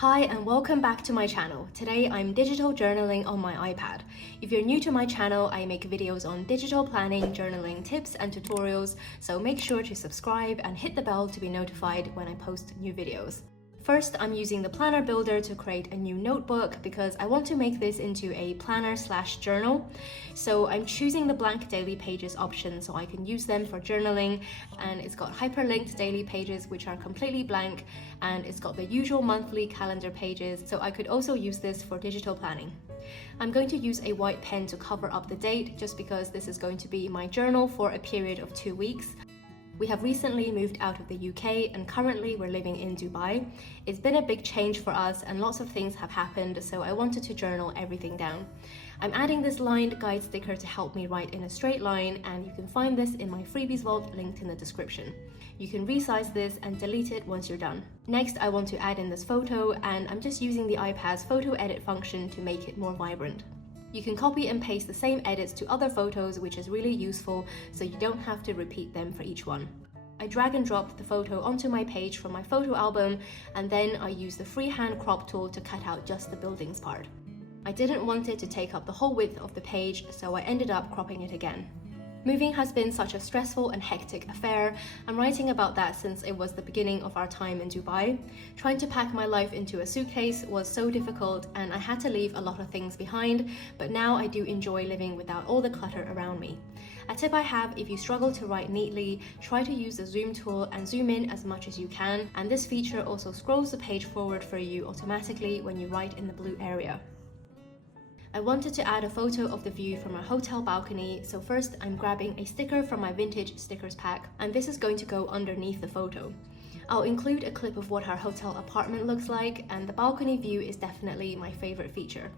Hi and welcome back to my channel. Today I'm digital journaling on my iPad. If you're new to my channel, I make videos on digital planning, journaling tips and tutorials, so make sure to subscribe and hit the bell to be notified when I post new videos. First, I'm using the planner builder to create a new notebook because I want to make this into a planner/journal. So I'm choosing the blank daily pages option so I can use them for journaling, and it's got hyperlinked daily pages which are completely blank, and it's got the usual monthly calendar pages, so I could also use this for digital planning. I'm going to use a white pen to cover up the date just because this is going to be my journal for a period of 2 weeks. We have recently moved out of the UK and currently we're living in Dubai. It's been a big change for us and lots of things have happened, so I wanted to journal everything down. I'm adding this lined guide sticker to help me write in a straight line, and you can find this in my Freebies vault linked in the description. You can resize this and delete it once you're done. Next, I want to add in this photo, and I'm just using the iPad's photo edit function to make it more vibrant. You can copy and paste the same edits to other photos, which is really useful, so you don't have to repeat them for each one. I drag and drop the photo onto my page from my photo album, and then I use the freehand crop tool to cut out just the buildings part. I didn't want it to take up the whole width of the page, so I ended up cropping it again. Moving has been such a stressful and hectic affair. I'm writing about that since it was the beginning of our time in Dubai. Trying to pack my life into a suitcase was so difficult, and I had to leave a lot of things behind, but now I do enjoy living without all the clutter around me. A tip I have: if you struggle to write neatly, try to use the zoom tool and zoom in as much as you can, and this feature also scrolls the page forward for you automatically when you write in the blue area. I wanted to add a photo of the view from our hotel balcony, so first I'm grabbing a sticker from my vintage stickers pack, and this is going to go underneath the photo. I'll include a clip of what our hotel apartment looks like, and the balcony view is definitely my favorite feature.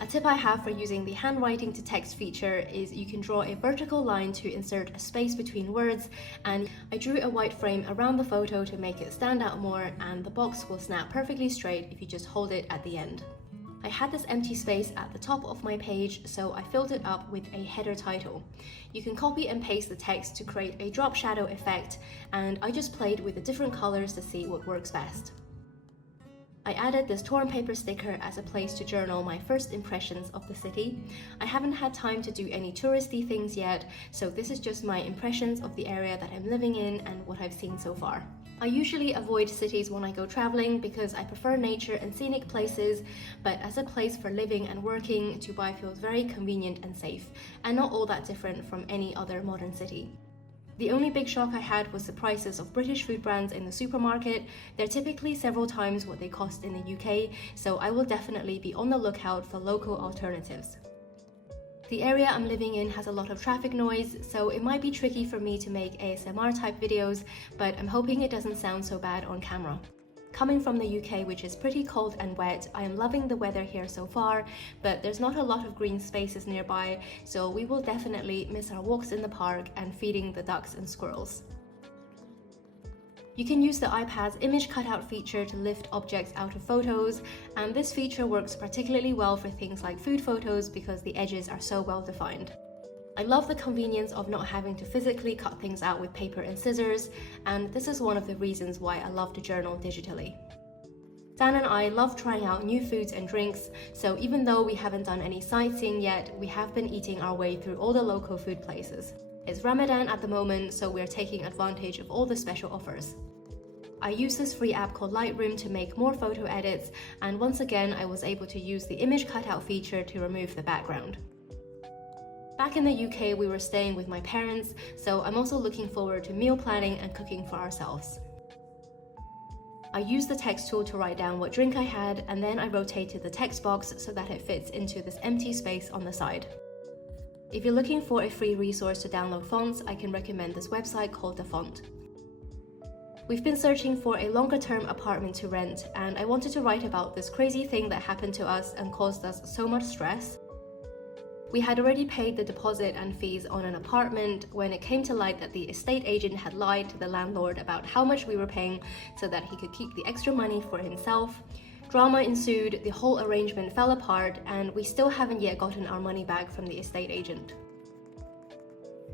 A tip I have for using the handwriting to text feature is you can draw a vertical line to insert a space between words, and I drew a white frame around the photo to make it stand out more, and the box will snap perfectly straight if you just hold it at the end. I had this empty space at the top of my page, so I filled it up with a header title. You can copy and paste the text to create a drop shadow effect, and I just played with the different colors to see what works best. I added this torn paper sticker as a place to journal my first impressions of the city. I haven't had time to do any touristy things yet, so this is just my impressions of the area that I'm living in and what I've seen so far. I usually avoid cities when I go traveling because I prefer nature and scenic places, but as a place for living and working, Dubai feels very convenient and safe, and not all that different from any other modern city. The only big shock I had was the prices of British food brands in the supermarket. They're typically several times what they cost in the UK, so I will definitely be on the lookout for local alternatives. The area I'm living in has a lot of traffic noise, so it might be tricky for me to make ASMR type videos, but I'm hoping it doesn't sound so bad on camera. Coming from the UK, which is pretty cold and wet, I am loving the weather here so far, but there's not a lot of green spaces nearby, so we will definitely miss our walks in the park and feeding the ducks and squirrels. You can use the iPad's image cutout feature to lift objects out of photos, and this feature works particularly well for things like food photos because the edges are so well defined. I love the convenience of not having to physically cut things out with paper and scissors, and this is one of the reasons why I love to journal digitally. Dan and I love trying out new foods and drinks, so even though we haven't done any sightseeing yet, we have been eating our way through all the local food places. It's Ramadan at the moment, so we're taking advantage of all the special offers. I use this free app called Lightroom to make more photo edits, and once again I was able to use the image cutout feature to remove the background. Back in the UK, we were staying with my parents, so I'm also looking forward to meal planning and cooking for ourselves. I used the text tool to write down what drink I had, and then I rotated the text box so that it fits into this empty space on the side. If you're looking for a free resource to download fonts, I can recommend this website called The Font. We've been searching for a longer-term apartment to rent, and I wanted to write about this crazy thing that happened to us and caused us so much stress. We had already paid the deposit and fees on an apartment when it came to light that the estate agent had lied to the landlord about how much we were paying so that he could keep the extra money for himself. Drama ensued, the whole arrangement fell apart, and we still haven't yet gotten our money back from the estate agent.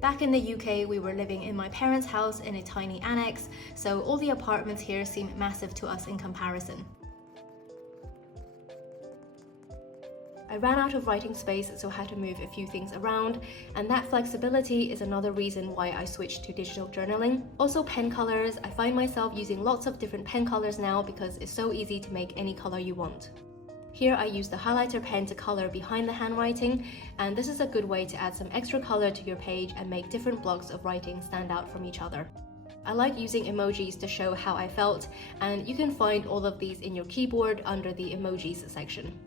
Back in the UK, we were living in my parents' house in a tiny annex, so all the apartments here seem massive to us in comparison. I ran out of writing space, so I had to move a few things around, and that flexibility is another reason why I switched to digital journaling. Also, pen colors. I find myself using lots of different pen colors now because it's so easy to make any color you want. Here I use the highlighter pen to color behind the handwriting, and this is a good way to add some extra color to your page and make different blocks of writing stand out from each other. I like using emojis to show how I felt, and you can find all of these in your keyboard under the emojis section.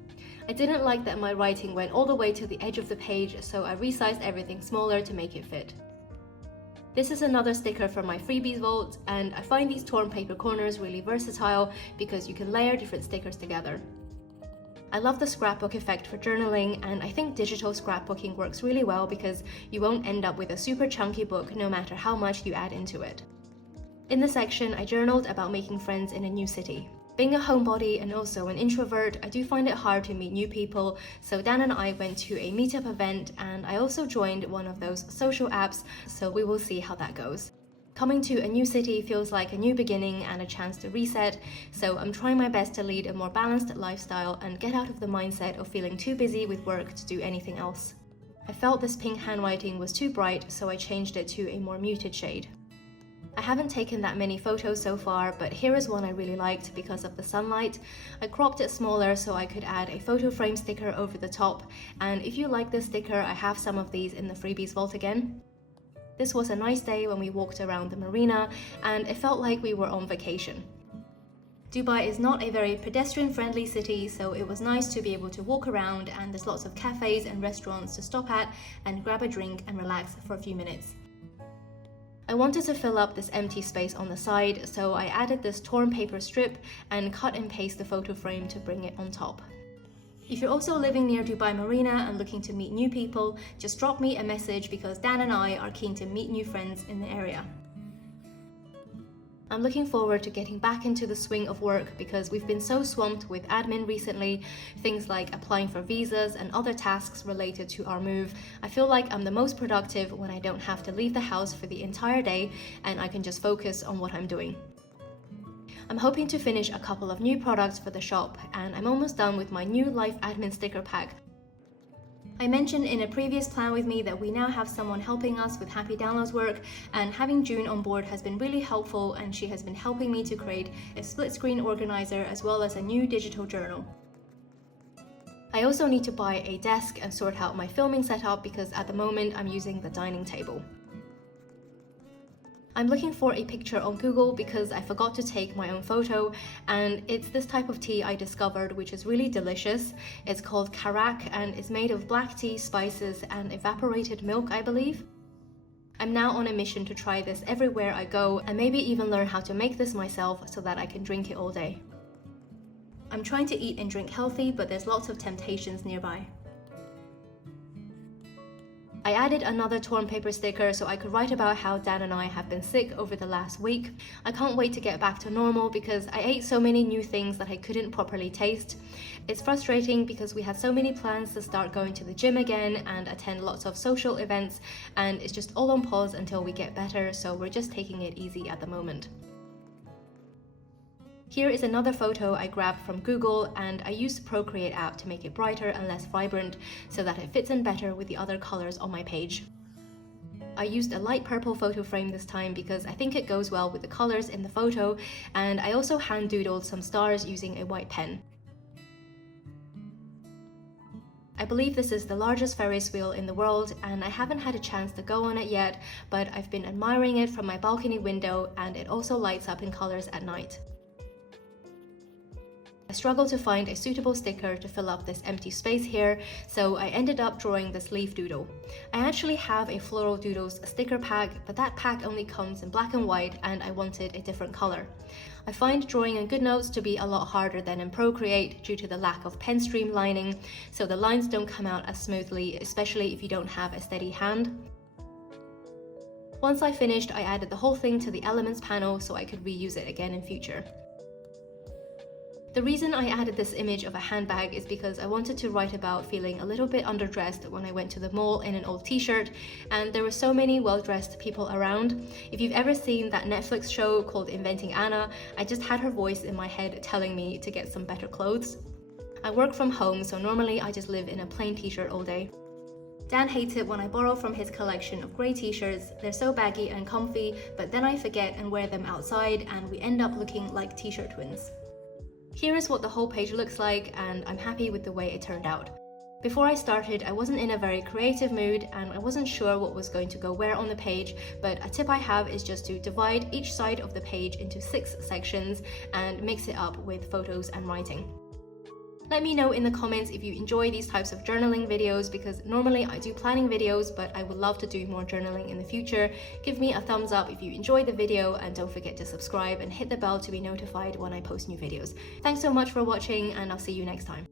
I didn't like that my writing went all the way to the edge of the page, so I resized everything smaller to make it fit. This is another sticker from my Freebies vault, and I find these torn paper corners really versatile because you can layer different stickers together. I love the scrapbook effect for journaling, and I think digital scrapbooking works really well because you won't end up with a super chunky book no matter how much you add into it. In this section, I journaled about making friends in a new city. Being a homebody and also an introvert, I do find it hard to meet new people, so Dan and I went to a meetup event, and I also joined one of those social apps, so we will see how that goes. Coming to a new city feels like a new beginning and a chance to reset, so I'm trying my best to lead a more balanced lifestyle and get out of the mindset of feeling too busy with work to do anything else. I felt this pink handwriting was too bright, so I changed it to a more muted shade. I haven't taken that many photos so far, but here is one I really liked because of the sunlight. I cropped it smaller so I could add a photo frame sticker over the top, and if you like this sticker, I have some of these in the Freebies vault again. This was a nice day when we walked around the marina, and it felt like we were on vacation. Dubai is not a very pedestrian-friendly city, so it was nice to be able to walk around, and there's lots of cafes and restaurants to stop at and grab a drink and relax for a few minutes. I wanted to fill up this empty space on the side, so I added this torn paper strip and cut and paste the photo frame to bring it on top. If you're also living near Dubai Marina and looking to meet new people, just drop me a message because Dan and I are keen to meet new friends in the area. I'm looking forward to getting back into the swing of work because we've been so swamped with admin recently, things like applying for visas and other tasks related to our move. I feel like I'm the most productive when I don't have to leave the house for the entire day and I can just focus on what I'm doing. I'm hoping to finish a couple of new products for the shop, and I'm almost done with my new Life Admin sticker pack. I mentioned in a previous plan with me that we now have someone helping us with Happy Downloads work, and having June on board has been really helpful, and she has been helping me to create a split screen organizer as well as a new digital journal. I also need to buy a desk and sort out my filming setup because at the moment I'm using the dining table. I'm looking for a picture on Google because I forgot to take my own photo, and it's this type of tea I discovered which is really delicious. It's called karak and it's made of black tea, spices and evaporated milk, I believe. I'm now on a mission to try this everywhere I go and maybe even learn how to make this myself so that I can drink it all day. I'm trying to eat and drink healthy, but there's lots of temptations nearby. I added another torn paper sticker so I could write about how Dan and I have been sick over the last week. I can't wait to get back to normal because I ate so many new things that I couldn't properly taste. It's frustrating because we had so many plans to start going to the gym again and attend lots of social events, and it's just all on pause until we get better, so we're just taking it easy at the moment. Here is another photo I grabbed from Google, and I used the Procreate app to make it brighter and less vibrant so that it fits in better with the other colors on my page. I used a light purple photo frame this time because I think it goes well with the colors in the photo, and I also hand doodled some stars using a white pen. I believe this is the largest Ferris wheel in the world, and I haven't had a chance to go on it yet, but I've been admiring it from my balcony window, and it also lights up in colors at night. I struggled to find a suitable sticker to fill up this empty space here, so I ended up drawing this leaf doodle. I actually have a Floral Doodles sticker pack, but that pack only comes in black and white and I wanted a different color. I find drawing in GoodNotes to be a lot harder than in Procreate due to the lack of pen streamlining, so the lines don't come out as smoothly, especially if you don't have a steady hand. Once I finished, I added the whole thing to the Elements panel so I could reuse it again in future. The reason I added this image of a handbag is because I wanted to write about feeling a little bit underdressed when I went to the mall in an old t-shirt, and there were so many well-dressed people around. If you've ever seen that Netflix show called Inventing Anna, I just had her voice in my head telling me to get some better clothes. I work from home, so normally I just live in a plain t-shirt all day. Dan hates it when I borrow from his collection of grey t-shirts. They're so baggy and comfy, but then I forget and wear them outside and we end up looking like t-shirt twins. Here is what the whole page looks like, and I'm happy with the way it turned out. Before I started, I wasn't in a very creative mood and I wasn't sure what was going to go where on the page, but a tip I have is just to divide each side of the page into 6 sections and mix it up with photos and writing. Let me know in the comments if you enjoy these types of journaling videos, because normally I do planning videos, but I would love to do more journaling in the future. Give me a thumbs up if you enjoyed the video, and don't forget to subscribe and hit the bell to be notified when I post new videos. Thanks so much for watching, and I'll see you next time.